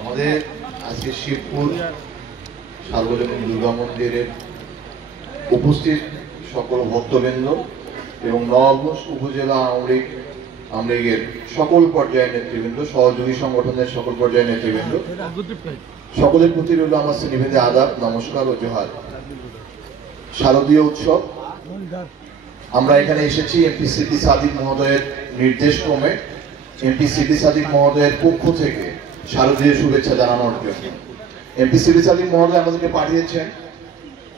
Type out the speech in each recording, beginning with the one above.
আমাদের আজকে শিবপুর সার্বজনীন দুর্গা মন্দিরের উপস্থিত সকল ভক্তবৃন্দ এবং নবাবগঞ্জ উপজেলা আমরিগের সকল পর্যায়ের নেতৃবৃন্দ, সহযোগী সংগঠনের সকল পর্যায়ের নেতৃবৃন্দ, সকলের প্রতি রইল আমার শ্রেণীভেদে আদাব, নমস্কার ও জোহার। শারদীয় উৎসব আমরা এখানে এসেছি এমপি সিটি সাদিক মহোদয়ের নির্দেশ ক্রমে, এমপি সিটি সাদিক মহোদয়ের পক্ষ থেকে শারদীয় শুভেচ্ছা জানানোর জন্য। এমপি সিটি সাদিক মহোদয় আমাদেরকে পাঠিয়েছেন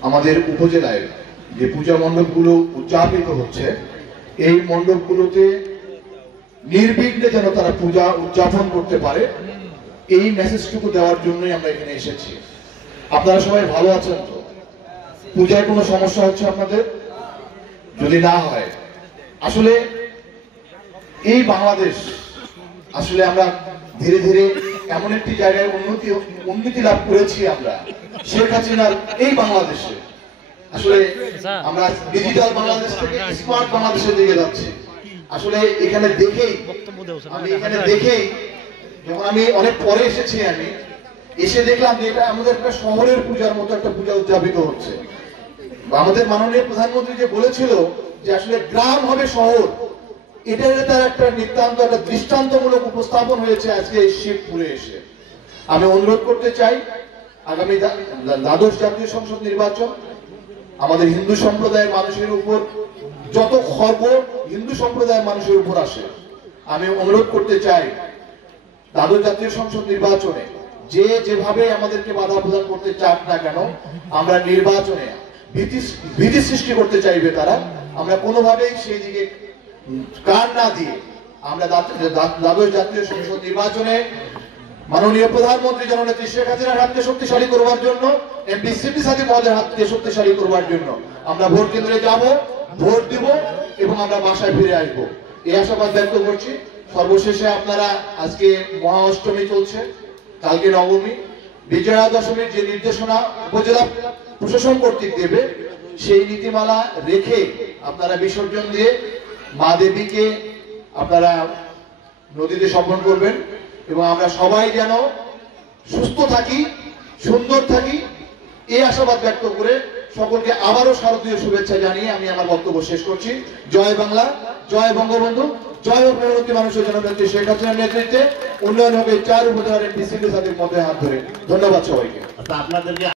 আমাদের উপজেলায় যে পূজা মণ্ডপগুলো উদযাপিত হচ্ছে, এই মণ্ডপগুলোতে নির্বিঘ্নে যেন তারা পূজা উদযাপন করতে পারে, এই মেসেজটুকু দেওয়ার জন্যই আমরা এখানে এসেছি। আপনারা সবাই ভালো আছেন তো? পূজায় কোনো সমস্যা হচ্ছে আপনাদের? যদি না হয়, আসলে এই বাংলাদেশ, আসলে আমরা ধীরে ধীরে এমন একটি জায়গায় উন্নতি লাভ করেছি আমরা শেখ হাসিনার এই বাংলাদেশে। আসলে আমরা ডিজিটাল বাংলাদেশ থেকে স্মার্ট বাংলাদেশের দিকে যাচ্ছি। আসলে এখানে দেখেই যখন আমি অনেক পরে এসেছি, আমি এসে দেখলাম যে এটা আমাদের একটা শহরের পূজার মতো একটা পূজা উদযাপিত হচ্ছে। আমাদের মাননীয় প্রধানমন্ত্রী যে বলেছিল যে আসলে গ্রাম হবে শহর, এটা তার একটা নিতান্ত একটা দৃষ্টান্তমূলক উপস্থাপন হয়েছে আজকে এই শিবপুরে এসে। আমি অনুরোধ করতে চাই, আগামী দ্বাদশ জাতীয় সংসদ নির্বাচন আমাদের হিন্দু সম্প্রদায়ের মানুষের উপর যত খর্ব হিন্দু সম্প্রদায়ের মানুষের উপর আসে, আমি অনুরোধ করতে চাই দ্বাদশ জাতীয় সংসদ নির্বাচনে যে যেভাবে আমাদেরকে বাধা প্রদান করতে চাক না কেন, আমরা নির্বাচনে ভীতি সৃষ্টি করতে চাইবে তারা, আমরা কোনোভাবেই সেই দিকে কান না দিয়ে আমরা দ্বাদশ জাতীয় সংসদ নির্বাচনে মাননীয় প্রধানমন্ত্রী জননেত্রী শেখ হাসিনার হাতকে শক্তিশালী করবার জন্য, এমপি সিটি সাদিক মহোদয়ের হাতকে শক্তিশালী করবার জন্য আমরা ভোট কেন্দ্রে যাব, ভোট দিব এবং আমরা বাসায় ফিরে আসবো, এই আশাবাদ ব্যক্ত করছি। সর্বশেষে আপনারা আজকে মহা অষ্টমী চলছে, কালকে নবমী, বিজয়া দশমীর যে নির্দেশনা উপজেলা প্রশাসন কর্তৃক দেবে, সেই নীতিমালা রেখে আপনারা বিসর্জন দিয়ে মা দেবীকে আপনারা নদীতে সমর্পণ করবেন এবং আমরা সবাই যেন সুস্থ থাকি, সুন্দর থাকি, এই আশাবাদ ব্যক্ত করে সকলকে আবারও শারদীয় শুভেচ্ছা জানিয়ে আমি আমার বক্তব্য শেষ করছি। জয় বাংলা, জয় বঙ্গবন্ধু, জয় প্রধানমন্ত্রী মানুষের জননেত্রী শেখ হাসিনার নেতৃত্বে উন্নয়ন হবে 4 উপজেলার এমপি সিটি সাদিক মহোদয়ের হাত ধরে। ধন্যবাদ সবাইকে।